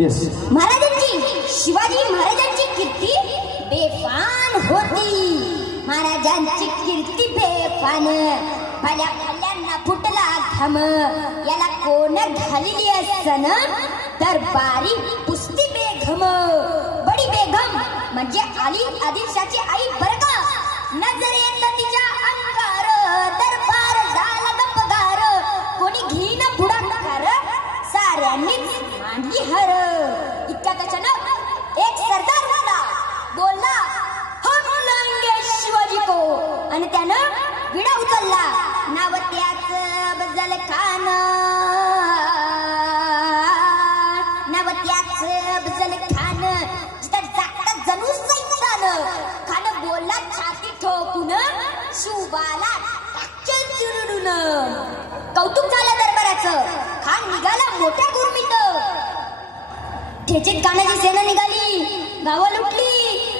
Yes. महाराजांची शिवाजी महाराजांची कीर्ती बेफान होती. महाराजांची कीर्ती बेफान. भल्या भल्यांना फुटला घाम. याला कोण घालिली असन दरबारी पुस्ती बेगम. बडी बेगम म्हणजे आली आदिलशाची आई बरं का. नजर येत तिच्या अंगार दरबार झाला गपगार. कोणी घेईन पुढाकार साऱ्यांनीच मांडली हर. इतक्या त्याच्यानं एक सरदार झाला बोलला हम लाएंगे शिवाजी को. आणि त्यानं विडा उचलला. नाव त्याच बजल खान. नाव त्याच बजल खान. जिथं जागतात जणू सैतान. खान बोलला छाती ठोकून शिवाला टाकलं चिरडून. कौतुक झालं दरबाराचं. खान निघाला मोठ्या गुरमीत. ठेचीत गाण्याची सेना निघाली. गावं लुटली.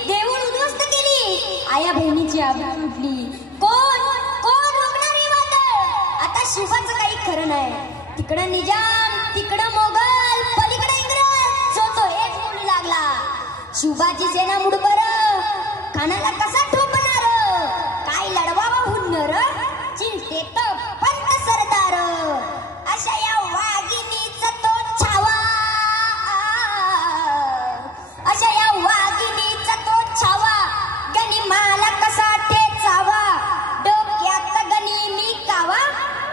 देऊळ उद्ध्वस्त केली. आया बहिणीची आबरू लुटली. कोण कोण रोखणार हे वादळ. आता शिवाचं काही खरं नाही. तिकडं निजाम तिकडं मोगल पलीकडे इंग्रज. जो तो एक बोलू लागला. शिवाची सेना मुडबर. खानाला कसा ठोपणार. काय लढवावा हुन्नर. चिंतेत पंत सरदार. अशा या वाघिणीचा तो छावा. अशा या वाघिणीचा तो छावा. गनिमाला कसा ठेचावा. डोक्यात गनिमी कावा.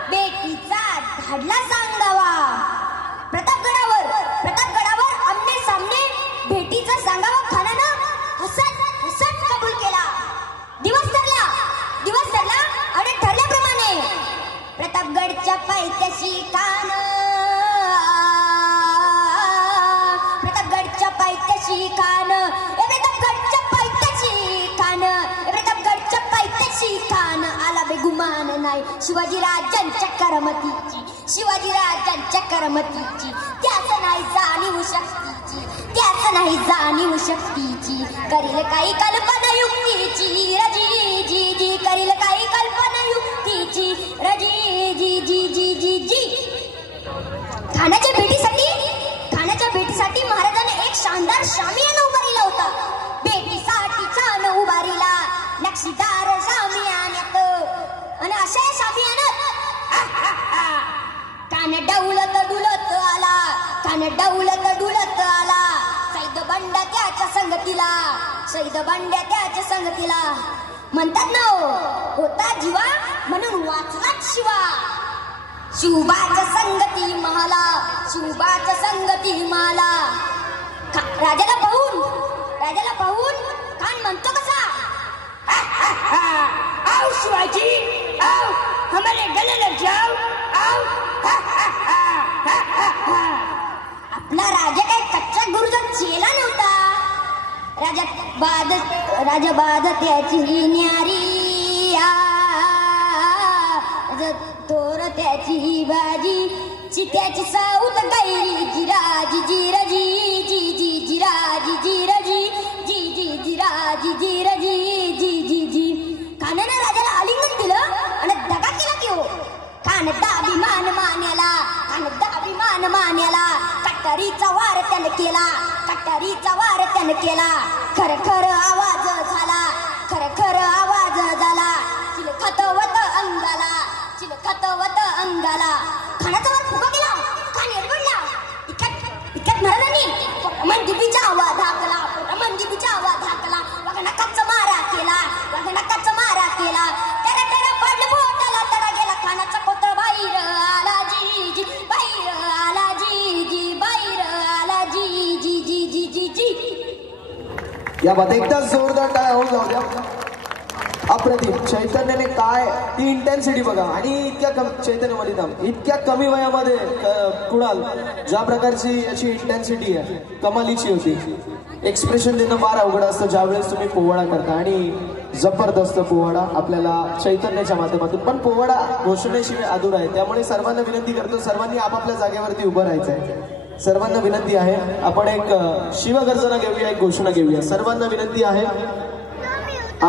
बेटीचा धाडला सांगावा. प्रतापगडावर आमने सामने भेटीचा सांगावा. खानानं हसत हसत कबूल केला. दिवस धरला आणि ठरल्याप्रमाणे प्रतापगडच्या पायथ्याशी खान. प्रतापगडच्या पायथ्याशी खान. प्रतापगडच्या पायथ्याशी खान. प्रतापगडच्या पायथ्याशी खान. आला बेगुमान नाही शिवाजी राजांच्या करमतीची. शिवाजी राजांच्या करमतीची. त्याच नाही जाणीव शक्तीची. त्याच नाही जाणीव शक्तीची. करील काही कल्पना युक्तीची. रजी जी जी करील काही कल्पना युक्तीची. रजी जी जी जी जी जी. खानाच्या भेटीसाठी महाराजांनी एक शानदार शामियाना उभारिला होता. भेटीसाठी छान उभारिला नक्षीदार शामियान्यात. आणि अशा शामियानात कान डौलत डुलत आला. कान डौलत डुलत आला. सैद बंड्या त्याच्या संगतीला. सैद बंड्या त्याच्या संगतीला. म्हणतात ना होता जीवा म्हणून वाचलाच शिवा. शिवबाच्या संगती मला. शिवबाच्या संगती मला. राजाला पाहून खान म्हणतो कसा. आओ शिवाजी आओ हमारे गले लग जाओ आओ. आपला राजा काय कच्चा गुरुचा चेला नव्हता. राजा बाद त्याची न्यारी. तोर त्याची बाजी. चित्याची साऊत गैरी. जिराजी जिरजी जी जी जिराजी जिरजी जी जी जिराजी जिरजी जी जी जी. खानानं राजाला आलिंगन दिलं आणि दगा केला की हो. खान दाभिमान मान्याला. खान दाभिमान मान्याला. कटारीचा वार त्यानं केला. कटारीचा वार त्यानं केला. खर खर आवाज झाला. खर खर आवाज झाला. चिलखतवत अंगाला. चिलखतवत अंगाला. खानाचा वर फुका केला. खान एडवडला. इतक्यात महाराजांनी मनदिबीचा आवाज हाकला. मनदिबीचा आवाज हाकला. बघा नकाचा मारा केला. बघा नकाचा मारा केला. तेरा तेरा पडलं बोटाला. तडा गेला खानाचा कोत्र बाहेर आला. जी जी बाहेर आला. जी जी बाहेर आला. जी जी जी जी जी जी. या बात एकदा जोरदार टाळ्या होऊन जाऊ द्या. अप्रतिम. चैतन्याने काय ती इंटेन्सिटी बघा. आणि चैतन्य मलिदाम इतक्या कमी वयामध्ये कुणाल ज्या प्रकारची याची इंटेन्सिटी आहे कमालीची होती. एक्सप्रेशन देणं फार अवघड असतं ज्यावेळेस तुम्ही पोवाडा करता. आणि जबरदस्त पोवाडा आपल्याला चैतन्याच्या माध्यमातून. पण पोवाडा घोषणेशिवाय अधुरा आहे. त्यामुळे सर्वांना विनंती करतो सर्वांनी आपापल्या जागेवरती उभं राहायचं आहे. सर्वांना विनंती आहे आपण एक शिवगर्जना घेऊया. एक घोषणा घेऊया. सर्वांना विनंती आहे